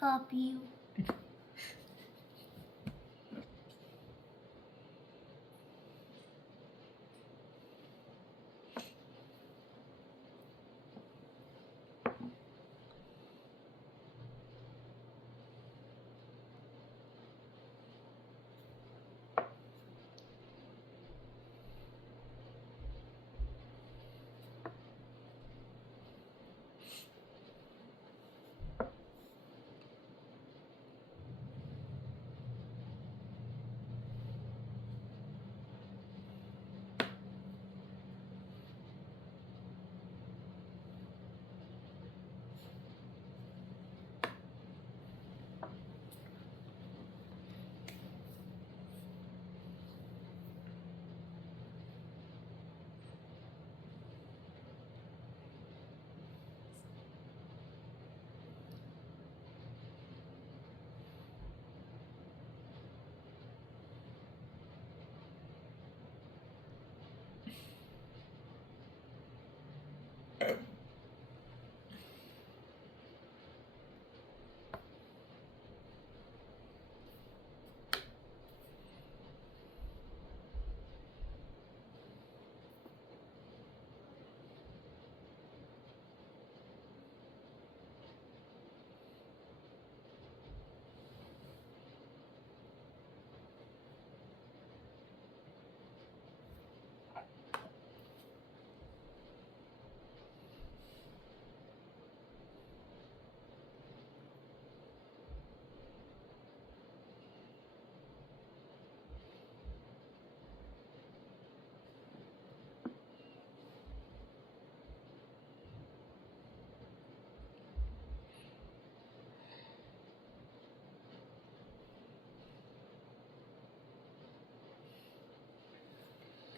Copy you.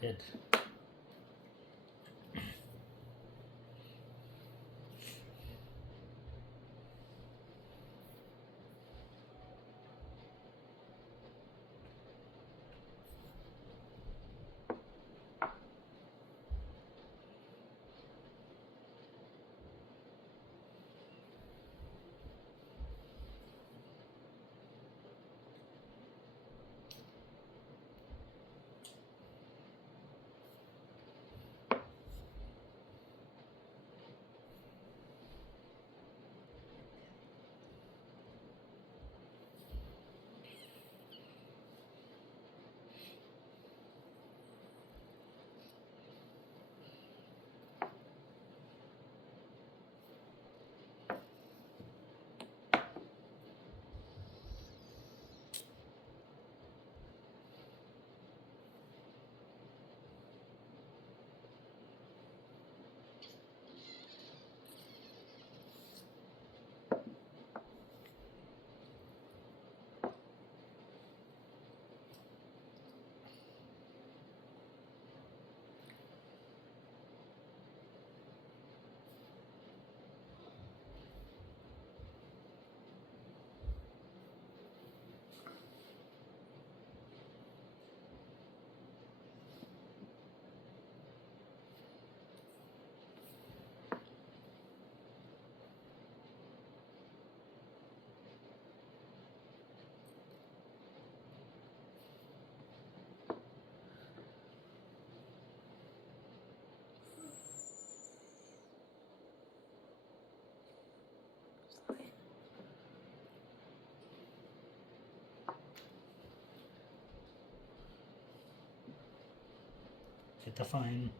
Good. Sitta fine.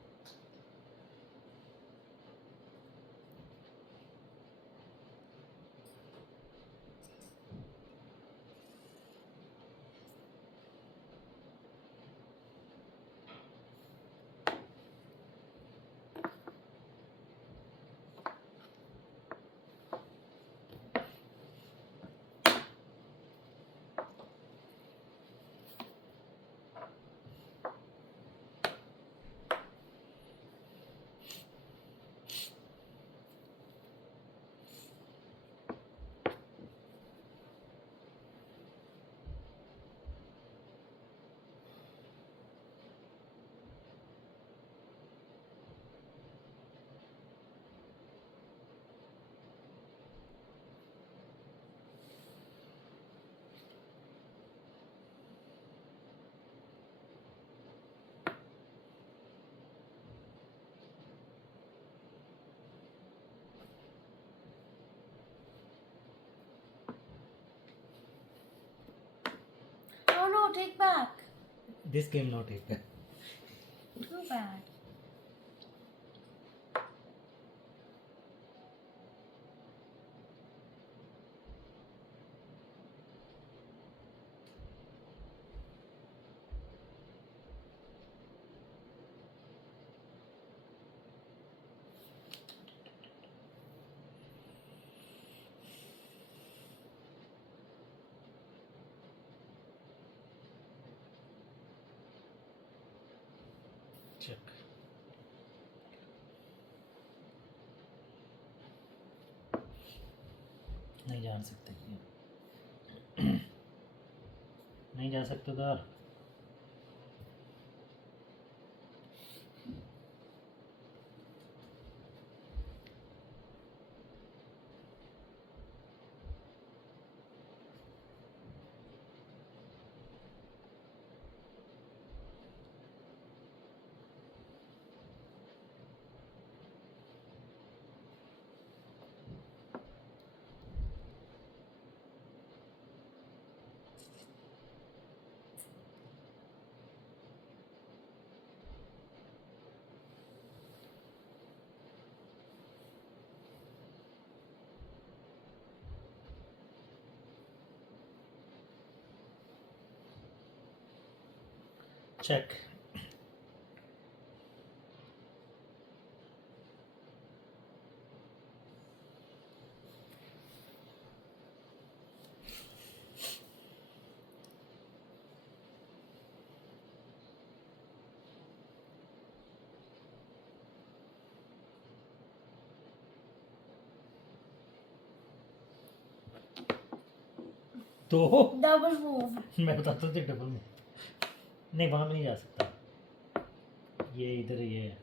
No, take back. This game not take back. Too bad. Check. नहीं जा सकते नहीं जा सकते उधर check. तो Double move. मैं बताता हूँ डबल में नहीं वहाँ में नहीं जा सकता ये इधर ये है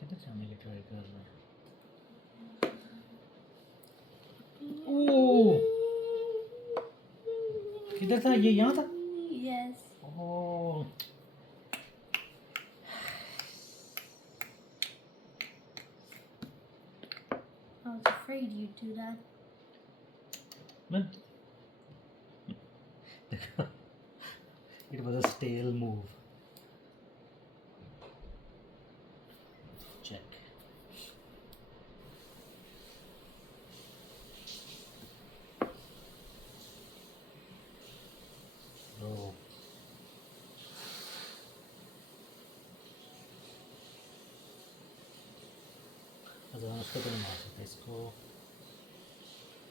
किधर जाने की ट्राई कर रहा है ओह किधर था ये यहाँ था Yes. ओह I was afraid you'd do that. मैं it was a stale move check no अजान उसको तो नहीं मार सकते इसको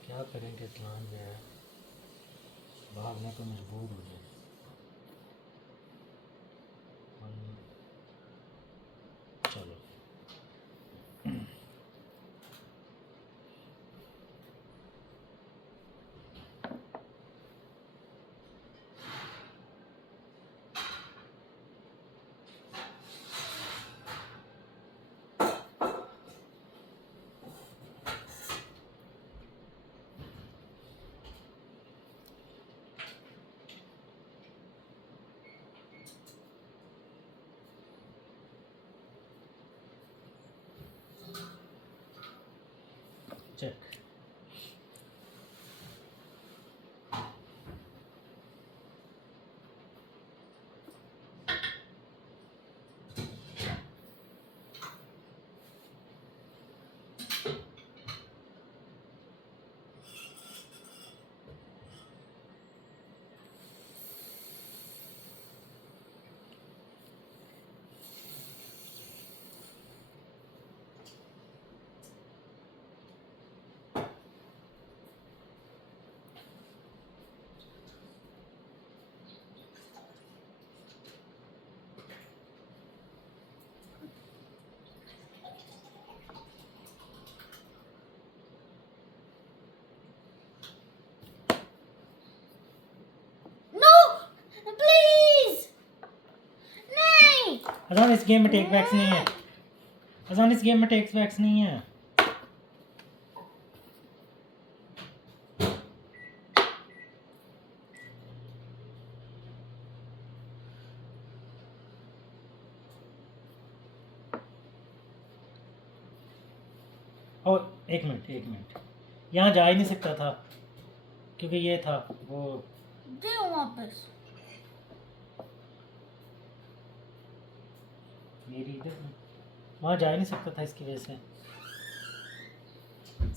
क्या करेंगे प्लान में है भागने को मजबूर हो जाए चलो check अजान इस गेम में टेक बैक्स नहीं है। अजान इस गेम में टेक बैक्स नहीं है। और एक मिनट यहाँ जा ही नहीं सकता था क्योंकि ये था वो। दे वापस। मेरी इधर वहाँ जा ही नहीं सकता था इसकी वजह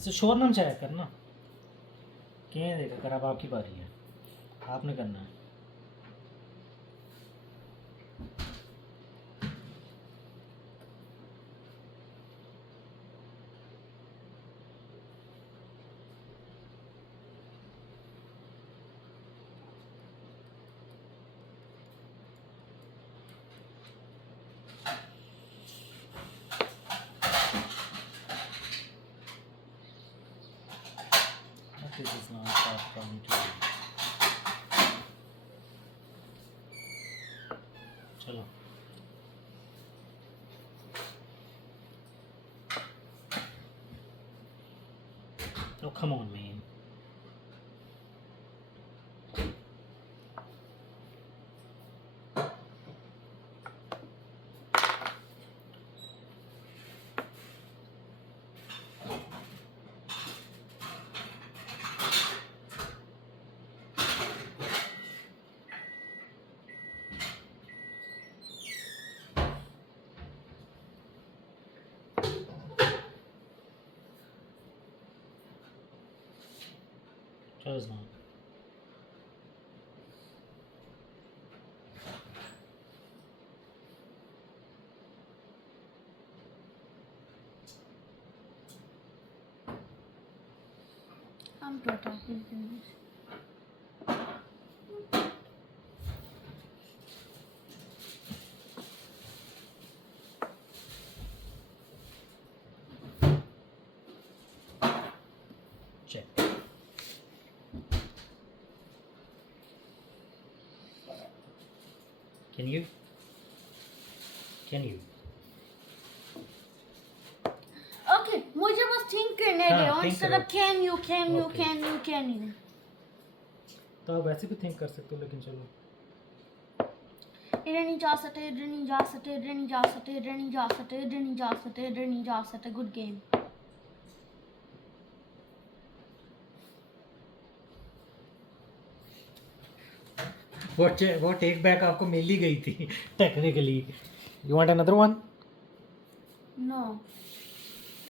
से शोर नाम चाहे करना क्या देगा कर। अब आपकी बारी है, आपने करना है। This is not start coming to you. चलो oh come on man. Close now. I'm too talking to this. Check. Can you? Okay, मुझे बस think करने हाँ, दो think instead करो। of can you Okay. can you. तो आप वैसे भी थिंक कर सकते हो लेकिन चलो। इधर नहीं जा सकते, इधर नहीं जा सकते, इधर नहीं जा सकते, इधर नहीं जा सकते, इधर नहीं जा सकते, इधर नहीं जा सकते। Good game. वो टेक बैक आपको मिल ही गई थी technically. You want another one? No.